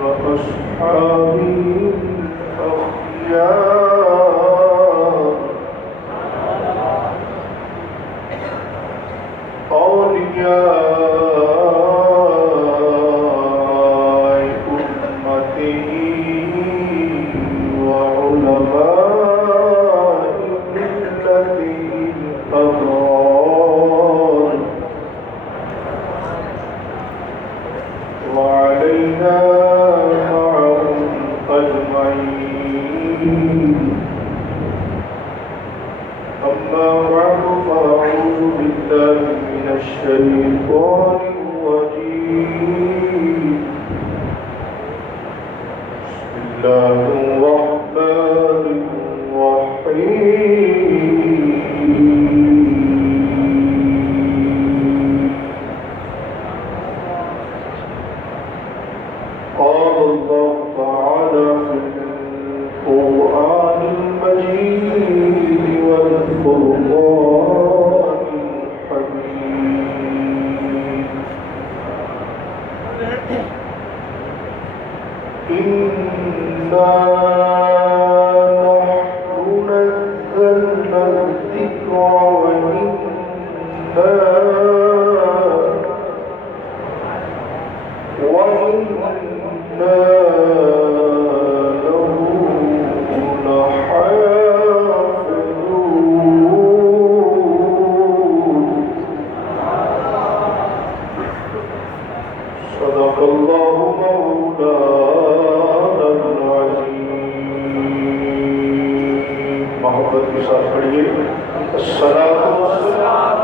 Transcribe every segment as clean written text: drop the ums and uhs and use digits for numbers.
وأصحابه الأخيار أولياء أمته وعلماء ملته الأبرار وعلينا معهم أجمعين. أما بعد فأعوذ بالله من الشيطان الرجيم. بسم الله الرحمن الرحيم. قال الله تعالى في القرآن المجيد والفرقان الحميد. إنا نحن نزلنا الذكر وإنا له لحافظون. صدق الله مولانا العظيم. محبت کے ساتھ پڑھیے الصلاۃ والسلام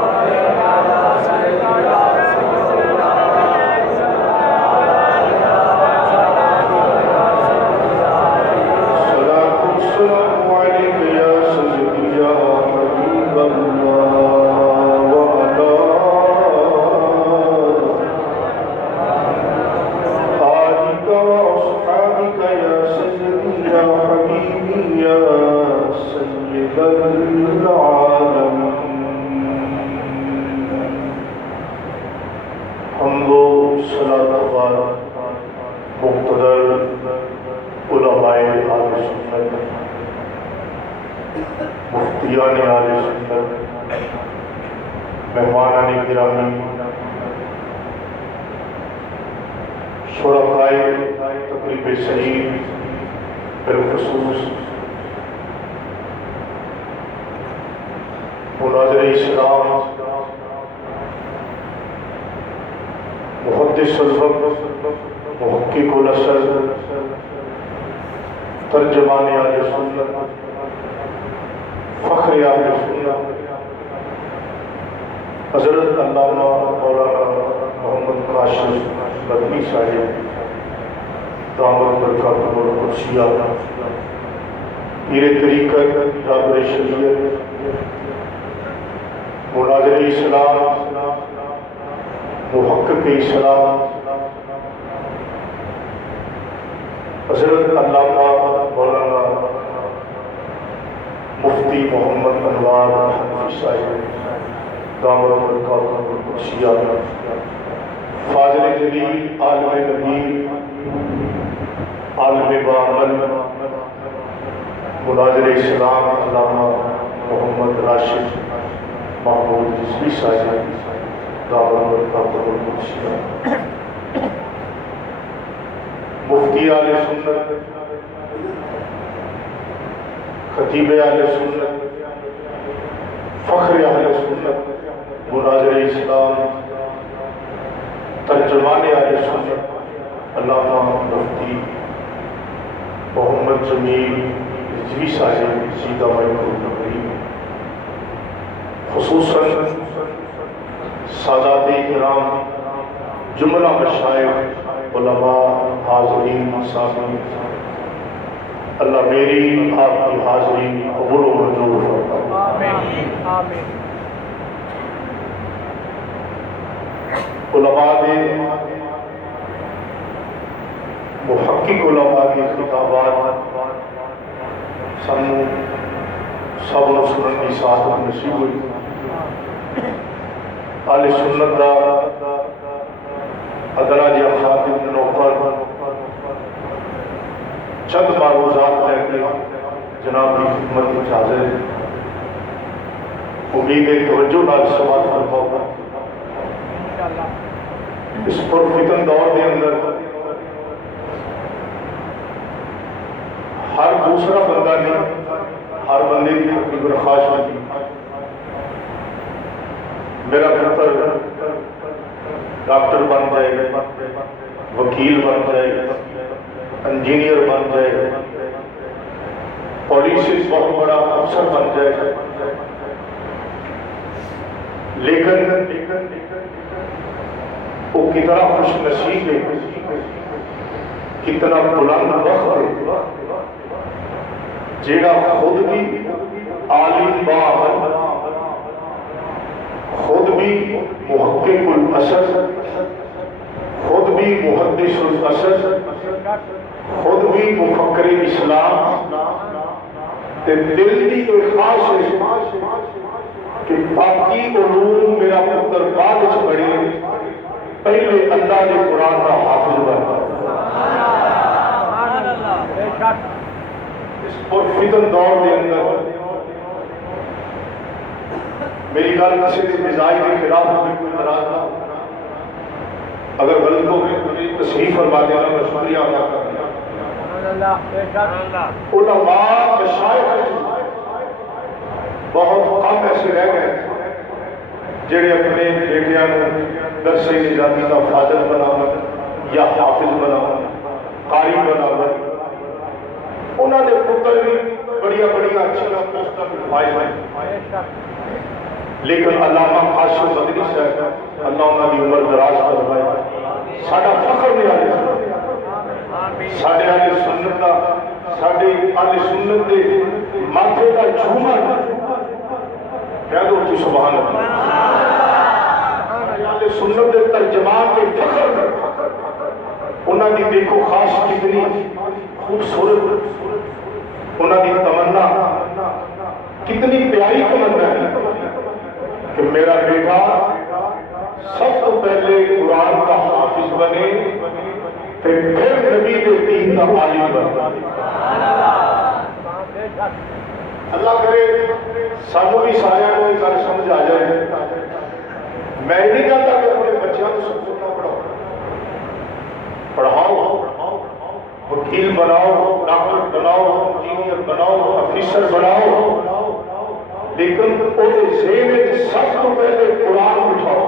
مفتیان اہل سنت، مہمانان گرامی، شرکائے تقریب شریف، بالخصوص مناظر اسلام، محدث الوقت، محقق الاثر، ترجمان اہل سنت، فخر اہل سنت، حضرت علامہ مولانا محمد کاشف ندوی صاحب دامت برکاتہ القدسیہ، پیر طریقت، رہبر شریعت، مناظر اسلام، محقق اسلام، حضرت علامہ مولانا مفتی محمد انوار حنفی صاحب دامت برکاتہ القدسیہ، فاضل جلیل، عالم نبی، عالم بعمل، مناظر اسلام علامہ محمد راشد محمود رضوی صاحب دامت برکاتہ القدسیہ، مفتی اہل سنت، خطیب اہل سنت، فخر اہل سنت، مناظر اسلام، ترجمان اہل سنت، علامہ مفتی محمد جمیل رضوی صاحب سیدہ مہدی، خصوصاً سادات کرام، جملہ مشائخ، علماء، حاضرین، سامعین، اللہ میری آپ کی حاضری قبول و منظور فرمائے۔ آمین۔ علماء دے محقق علماء کے خطابات سانو سب نو سنن کی سعادت نصیب ہوئی۔ اہل سنت دا ادنا جہا خاتم نو چند معروضات لے کے جناب کی خدمت میں حاضر ہے. امید ہے توجہ نال سماعت فرماؤ گا. اس پرفتن دور کے اندر ہر دوسرا بندہ نہیں، ہر بندے کی تقریباً خواہش ہوتی میرا پتر ڈاکٹر بن جائے، وکیل بن جائے، انجینئر بن جائے، پولیس بہت بڑا افسر بن جائے. لیکن وہ کتنا خوش نصیب ہے، کتنا بلند وقت ہے جیڑا خود بھی عالم باہر، خود بھی محقق الاثر، خود بھی محدث الاثر، خود بھی مفکر اسلام، دل کی خواہش ہے کہ باقی علوم میرا پتر بعد وچ پڑھے، پہلے اللہ نے قرآن کا حافظ بنا. اس پرفتن دور کے اندر میری گل کسی کے مزاج کے خلاف ہوگی، کوئی ناراض نہ ہو. اگر غلط ہو گئی تو تصحیح فرما دینا، میں شکریہ ادا کروں. علماء مشائخ بہت کم ایسے رہ گئے جڑے اپنے بیٹیاں درس نظامی کا فاضل بناو یا حافظ بناو، قاری بناو. انہوں نے پتر بھی بڑیا بڑیا اچھا پوسٹاں پہ فائز ہیں، لیکن علامہ قاسم مدنی صاحب اللہ انہوں کی عمر دراز فرمائے. ساڈا فخر نہیں آئے، ساڈے اہل سنت کا، ساڈے اہل سنت کے ماتھے کا جھومر کہہ دو جی سبحان اللہ. اہل سنت کے ترجمان کے فخر انہوں کی دیکھو خاص کتنی خوبصورت، انہوں کی تمنا کتنی پیاری تمنا ہے کہ میرا بیٹا سب تو پہلے قرآن کا حافظ بنے، پھر نبی کے دین کا عالم بنے. اللہ کرے سانوں بھی سارے کو یہ گل سمجھ آ جائے. میں نہیں چاہتا کہ اپنے بچوں کو سکول نہ پڑھاؤ، وکیل بناؤ، ڈاکٹر بناؤ، انجینئر بناؤ، افیسر بناؤ، لیکن وہ ذہن میں سب کو پہلے قرآن بٹھاؤ،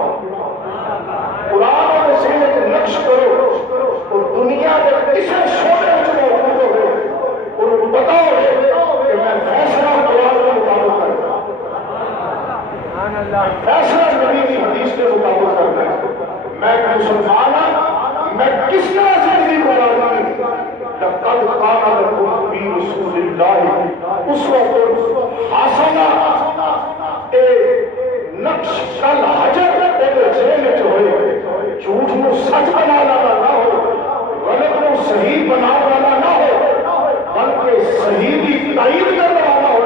قرآن اور ذہن میں نقش کرو. اور دنیا کے کسی شعبے میں موجود ہو ان کو بتاؤ کہ میں فیصلہ قرآن کے مطابق کرتا ہوں، فیصلہ نبی کی حدیث کے مطابق کرتا ہوں. میں مسلمان ہوں، میں کس طرح زندگی گزارنا ہے. لقد كان لكم في رسول الله اسوة حسنة. نقش کل حجر تیرے ذہن وچ ہوئے، جھوٹ نو سچ بنانا نہ ہو، غلط نو صحیح بنانا والا نہ ہو، بلکہ صحیح کی تائید کرنے والا ہو،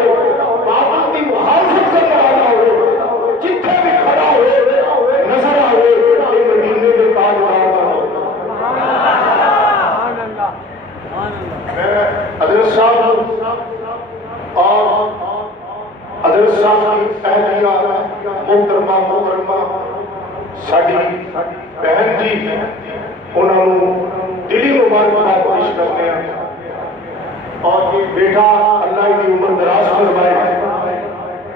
باطل کی مخالفت کرنے والا ہو. جتھے بھی کھڑا ہوئے نظر آئے کہ مدینے کے تاجدار ہو. میں حضرت صاحب اور حضرت صاحب کی اہلیہ محترمہ ساڈی بہن جی انہوں دلی مبارکباد پیش کرتے ہیں. اور یہ بیٹا اللہ کی عمر دراز فرمائے.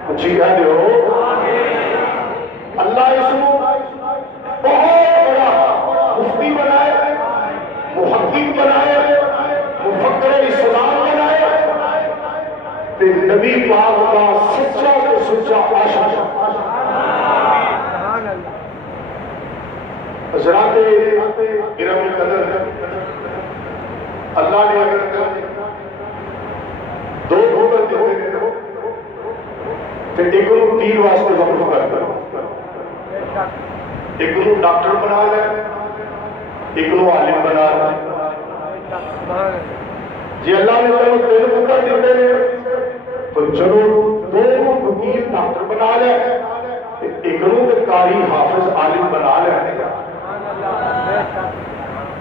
اچھی کہہ دو اللہ اس کو بہت بڑا مفتی بنائے، محقق بنائے، مفکر اسلام بنائے، تے نبی پاک کا سچا تو سچا عاشق. حضرات گرامی قدر، اللہ نے اگر دو ڈھوکر دیتے ہیں تو ایک کو تین واسطے وقف کرتا ہے، ایک کو ڈاکٹر بنا لے، ایک کو عالم بنا لے. جی اللہ نے تینوں تین پتر دیتے ہیں تو چلو دو وکیل ڈاکٹر بنا لے، ایک کو قاری حافظ عالم بنا لے.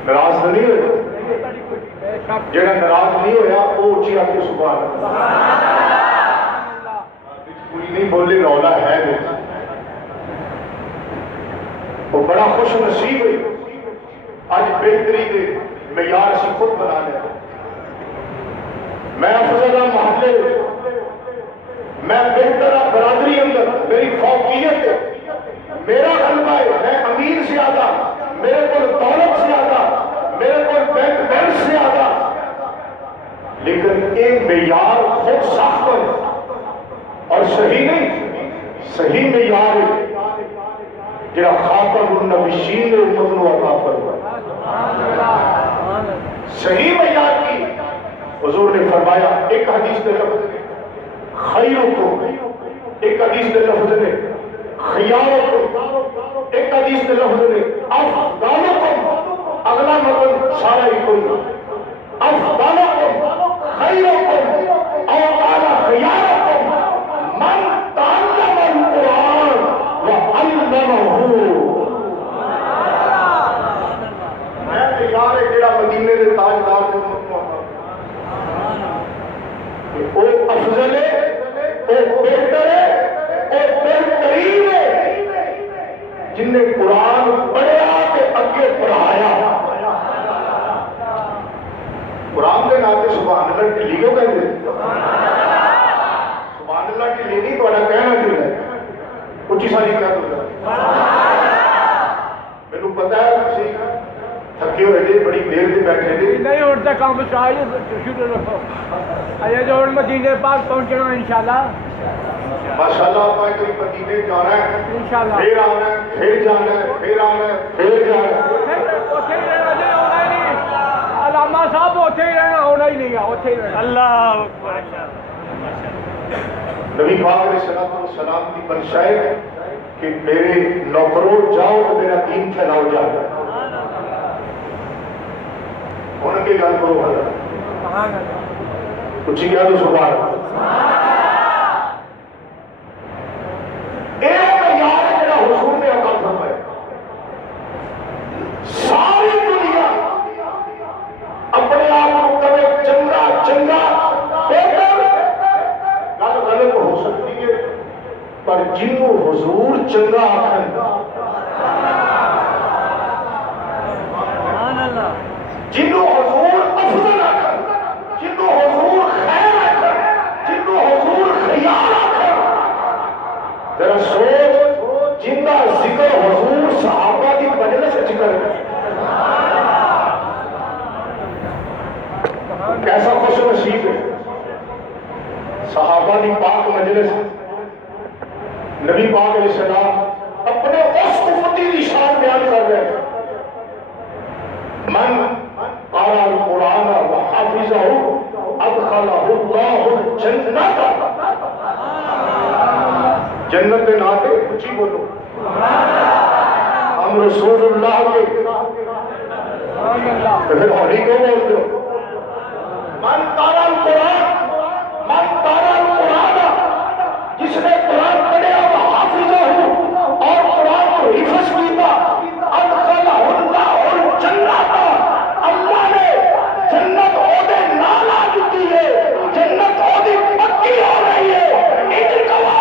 ناراض نہیں ہوئے. جڑا ناراض نہیں ہویا وہ اچھی آ کے سبحان اللہ کوئی نہیں بولے رولا ہے وہ بڑا خوش نصیب ہے آج بہتری کے معیار اسی خود بنا لیا میں افضل محلے میں بہتر برادری اندر میری فوقیت ہے میرا غلبہ ہے میں امیر زیادہ میرے کو دولت زیادہ میرے کو بینک بیلنس زیادہ لیکن ایک معیار خود سخت ہے اور صحیح نہیں صحیح معیار ہے جڑا خاتم النبیین نے امت نو عطا فرمایا صحیح معیار کی حضور نے فرمایا ایک حدیث کے لفظ خیرکم ایک حدیث کے لفظ نے خیارکم ایک حدیث کے لفظ نے افضلکم اگلا مطلب سارا ہی کوئی افضلکم خیرکم او قال خیارکم من تعلم القرآن وعلمه میں یار جڑا مدینے دے تاجدار دے او افضل ہے او بہتر ہے او بہترین ہے جن نے قرآن پڑھیا تے اگے پڑھایا قرآن کے نام سے سبحان اللہ ڈلی کیوں کہتے ہیں سبحان اللہ ڈلی نہیں تو کہنا دل ہے اچھی ساری کیا دل ہے میرے پتا ہے تسی تھکے ہوئے تھے بڑی دیر سے بیٹھے تھے نہیں اٹھتا کام شاید شروع رکھو اجے جو مدینے پاک پہنچنا انشاءاللہ ماشاءاللہ آپ کوئی مدینے جانا ہے انشاءاللہ پھر آنا ہے پھر جانا ہے پھر آنا ہے پھر جانا ہے اوتھے ہی رہنا جی ہونا ہی نہیں علامہ صاحب اوتھے ہی رہنا ہونا ہی نہیں ہے اوتھے ہی رہنا اللہ اکبر نبی پاک علیہ الصلوۃ والسلام کی منشا ہے کہ میرے نوکروں جاؤ تو میرا دین پھیلاؤ جائے ان کے گل کرو حضرت کچھ کیا تو سبحان اللہ ایک معیار ہے جڑا حضور نے عطا فرمایا ساری دنیا اپنے آپ کو کبھی چنگا چنگا بہتر گل غلط ہو سکتی ہے پر جنوں حضور چنگا آخر جنوں حضور افضل آخر جنوں حضور خیر آخر جنوں حضور خیال آخر ذرا سوچ جن کا ذکر حضور صحابہ کی مجلس سے ذکر ہے کیسا خوش نصیب ہے صحابہ کی پاک مجلس نبی پاک علیہ السلام اپنے اس امتی کی شان بیان کر رہے ہیں من قرأ القرآن وحافظه ادخله اللہ الجنت جنت کے ناطے اچھی بولو ہم رسول اللہ کے پھر ہولی کیوں بولتے ہو من قرأ القرآن من قرأ القرآن جس نے قرآن پڑھا وہ حافظہ ہو اور قرآن کو حفظ کیا ادخلہ اللہ الجنت اللہ نے جنت عہدے نالا دیتی ہے جنت عہدے پکی ہو رہی ہے ادھر کہو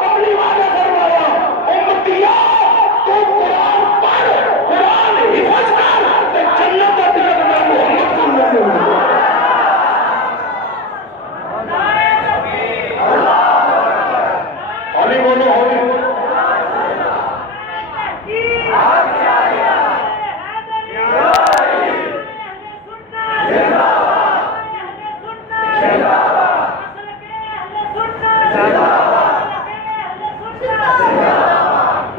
کملی والے فرمایا امتیا تو قرآن پڑھ قرآن حفظ کر تے جنت کا ٹکٹ میں محمد کو لے لوں ہولی بولو ہولی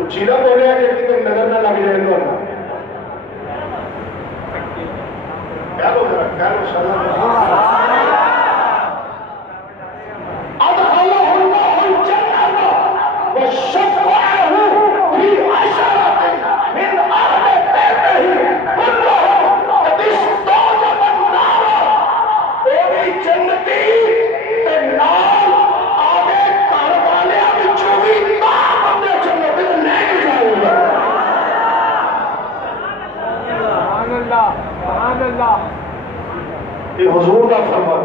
چیزا بولے ہیں کہ تم نظر نہ لگ جائے تو کیا لو ذرا کیا لو سلام ادخلہ اللہ الجنت وشفعہ فی عشرۃ من اہل بیتہ کلہم قد استوجب النار وہ جنتی تے نال آدھے گھر والے وچوں بھی بندے جنت وچ لے کے جاؤ گا سبحان اللہ یہ حضور کا فرمان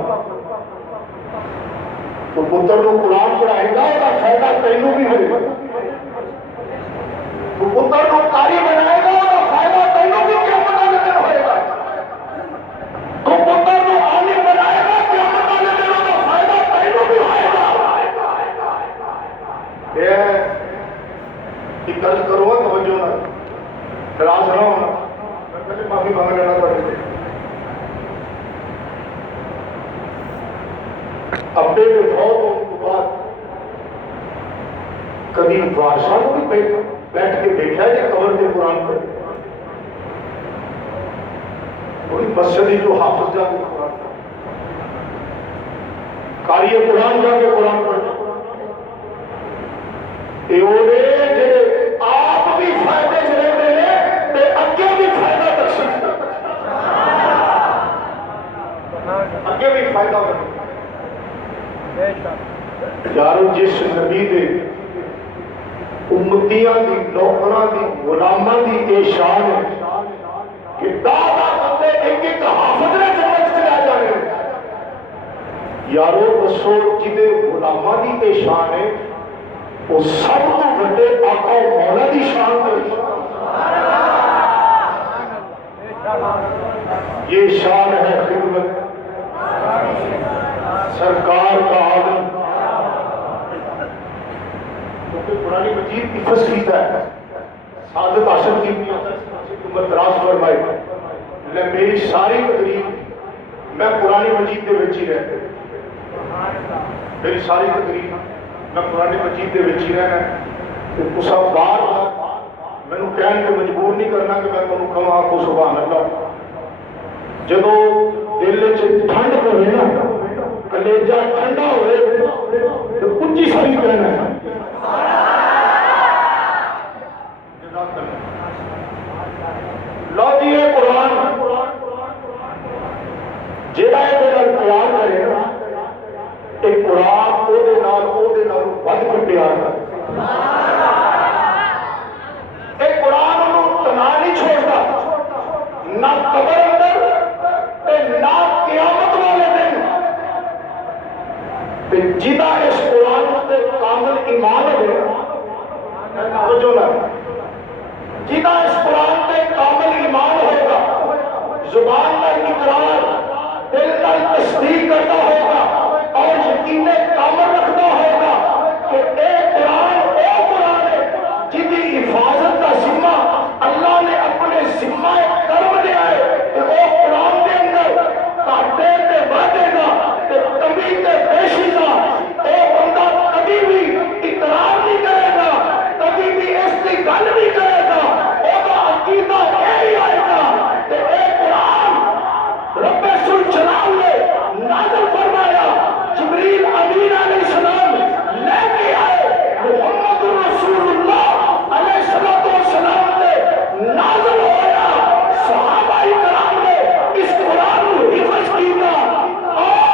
تو پتر کو قرآن پڑھائے گا اور فائدہ تینوں بھی ہوگا تو پتر کو قاری بنائے گا اور فائدہ تینوں بھی قیامت والے دن ہوئے گا تو پتر کو عالم بنائے گا قیامت والے دن کا فائدہ تینوں بھی ہوئے گا یہ غلط کرو گا توجہ نہ ناراض نہ ہونا میں پہلے معافی مانگ لینا پڑے ابے کے فوت ہونے کے بعد کبھی بادشاہ کو بھی بیٹھ کے دیکھا ہے یا قبر کے قرآن پڑھ وہی مسجد جو حافظ جا کے قرآن پڑھ قاری قرآن جا کے قرآن پڑھ آپ بھی فائدے چلے دے اگے بھی فائدہ تقسیم اگے بھی فائدہ بنے یارو جس نبی دے امتیاں دی نوکراں دی غلاماں دی اے شان ہے کہ دادا بندے ایک ایک حافظ نے جنت چلا جانے یارو دسو جدے غلاماں دی اے شان ہے وہ سب تو بڑے آقا و مولا دی شان ہے یہ شان ہے خدمت سرکار کا عالم کیونکہ قرآن مجید کی فصیحت ہے سعادت حاصل کی عمر دراز فرمائی میری ساری تقریر میں قرآن مجید کے وچ ہی رہتے میری ساری تقریر میں قرآن مجید کے وچ ہی رہنا اس بار میں کہنے کے مجبور نہیں کرنا کہ میں تمہیں کہوں آخو سبحان اللہ جدو دل ٹھنڈ پوے نا کلیجہ ٹھنڈا ہوئے تو اچھی ساری کہنا ہے لو جی یہ قرآن جیڑا یہ پیار کرے نا ایک قرآن ود کے پیار کرے ایک قرآن انہوں تنا نہیں چھوڑتا نہ قبر اندر نہ قیامت والے دن جدا اس قرآن سے کامل ایمان ہے جدا اس قرآن سے کامل ایمان ہوگا زبان کا اقرار دل کا تصدیق کرتا ہوگا اور یقین کامل رکھتا ہوگا کہ ایک قرآن وہ قرآن ہے جدی حفاظت کا ذمہ اللہ نے اپنے ذمہ کرم دیا ہے کہ وہ قرآن کے اندر کاٹے کے وعدے گا کہ کبھی کے پیشی کا وہ بندہ کبھی بھی اقرار نہیں کرے گا کبھی بھی اس کی گل نہیں کرے گا وہ عقیدہ یہی آئے گا کہ اے قرآن رب سلچلال نے نازل فرمایا جبریل امین علیہ السلام لے کے آئے محمد رسول اللہ علیہ السلام نے نازل ہویا صحابہ کرام نے اس قرآن کو حفظ کیا اور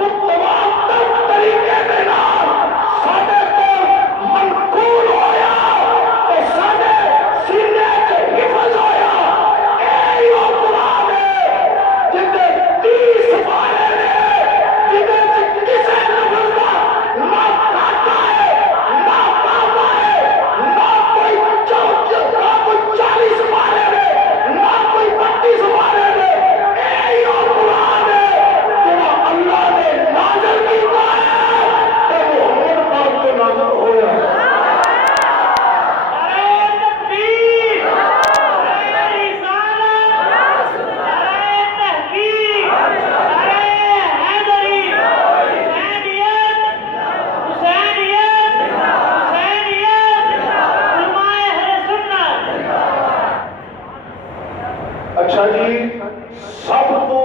متواتر طریقے کے نام ساڈے کو منقول ہویا اور ساڈے سینے کے حفظ ہویا اے یہ قرآن ہے جنہیں 30 پارے نے جنہیں کسے لفظ کا نہ کاٹا ہے نہ کاٹا ہے نہ کوئی 40 پارے نے نہ کوئی 32 پارے نے اے یہ قرآن ہے جنہیں اللہ نے نازل کیا ہے کہ محمد پاک کو نازل ہویا ہے اچھا جی سب تو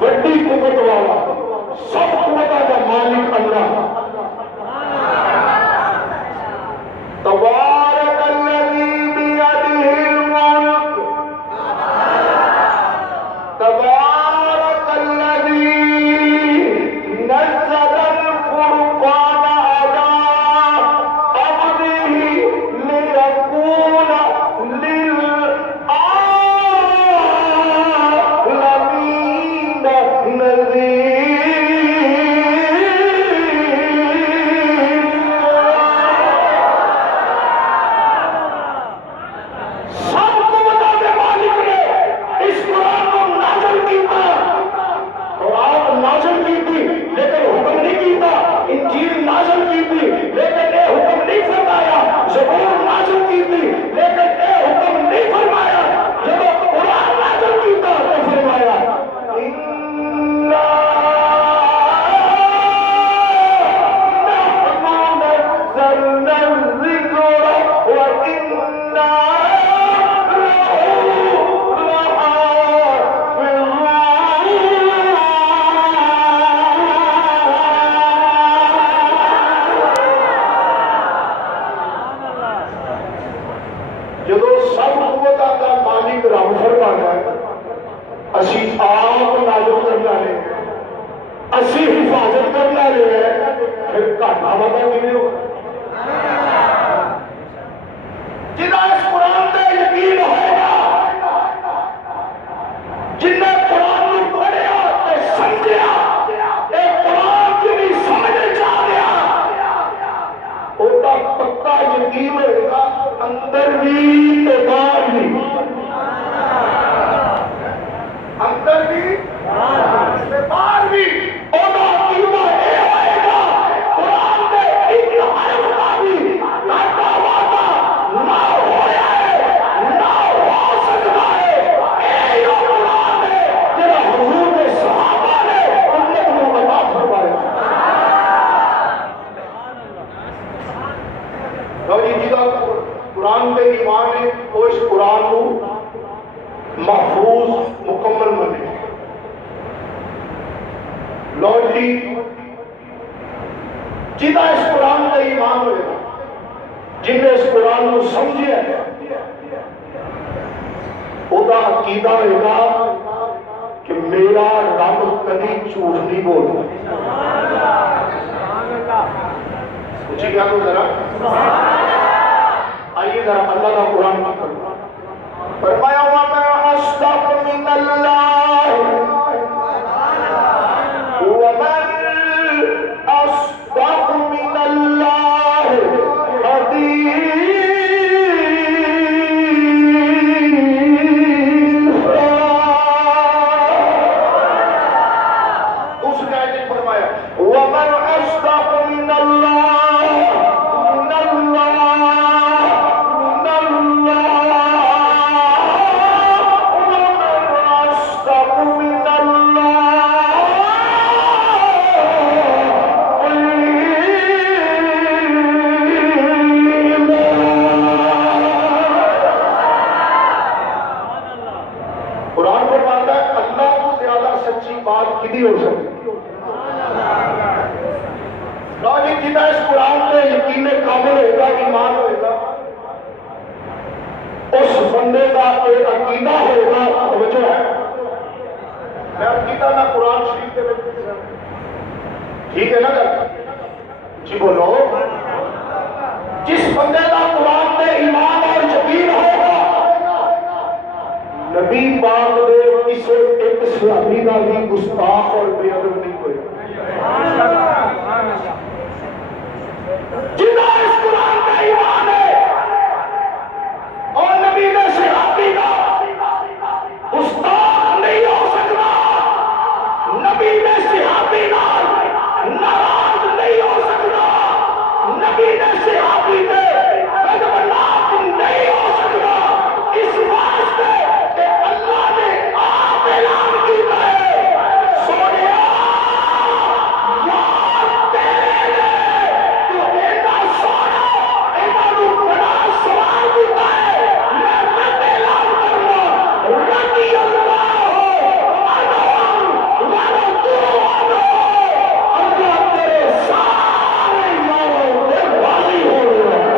بڑی قوت والا سب قوت کا مالک اللہ تبارک الذی بیدہ الملک تبارک الذی نزل الفرقان علی عبدہ لیکون للعالمین بتاؤ کتنے ہو جنہیں اس قرآن پہ یقین ہوئے گا جنہیں قرآن کو پڑھیا تے سمجھیا اے قرآن کی بھی سمجھ چاہ گیا اوہ پکا یقین ہوئے گا اندر بھی تے باہر بھی اندر بھی تے باہر بھی اوہ عقیدہ اے ہوئے گا قرآن دے ایک حرف کا بھی کاٹا وعدہ نہ ہویا ہے نہ ہو سکتا ہے اے جو قرآن ہے جنہا حضور کے صحابہ نے امت کو عطا فرمایا لو جی جیدہ قرآن پہ ایمان ہے وہ اس قرآن کو محفوظ مکمل بنے لو جی جیدہ اس قرآن پہ ایمان ہوئے گا جن نے اس قرآن کو سمجھے وہ دا عقیدہ ہوئے گا کہ میرا رب کبھی جھوٹ نہیں بولتا اچھی کیا تو ذرا آئیے ذرا اللہ کا قرآن کی فرمایا وَمَا أَصْدَقُ مِنَ اللَّهِ وَمَنْ أَصْدَقُ مِنَ اللَّهِ حَدِيثًا اس نے آیت فرمایا وَمَنْ أَصْدَقُ مِنَ اللَّهِ قرآن کو پاتا ہے اللہ کو زیادہ سچی بات کدی ہو سکتی جی جنہیں اس قرآن میں یقین کامل ہوئے گا ایمان ہوئے گا اس بندے کا ایک عقیدہ ہوگا توجہ ہے میں عقیدہ نہ قرآن شریف کے بچے ٹھیک ہے نا جی بولو جس بندے کا قرآن میں ایمان اور یقین ہوگا نبی پاک دے کسی ایک صحابی کا بھی گستاخ اور بے ادب نہیں ہوئے جنہیں اس قرآن کا ایمان ہے اور نبی نے صحابی کا گستاخ نہیں ہو سکتا نبی نے صحابی ناراض نہیں ہو سکتا نبی نے صحابی میں بدبلاک نہیں ہو سکتا اس واسطے کہ اللہ نے آپ اعلان کیا ہے سونیا یار تیرے لئے تو اینا سونا اینا رو بڑا سوال دیتا ہے میں رب اعلان کرنا رضی اللہ عنہ اللہ تیرے سارے یاروں پہ راضی ہو رہا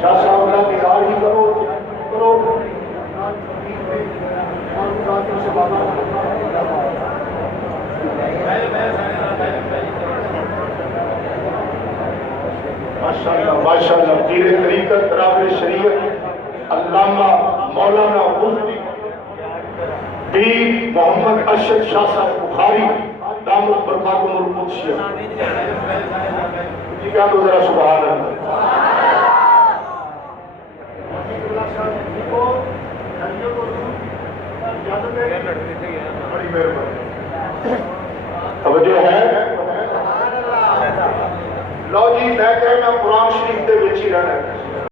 شاہ صاحب اللہ کی دار ہی کرو ماشاءاللہ پیر طریقت ترابر شریعت علامہ مولانا مفتی پیر محمد ارشد شاہ صاحب بخاری دامت برکاتہم القدسیہ جی کیا تو ذرا سبحان اللہ توجہ ہے لو جی میں کہنا قرآن شریف دے وچ ہی رہنا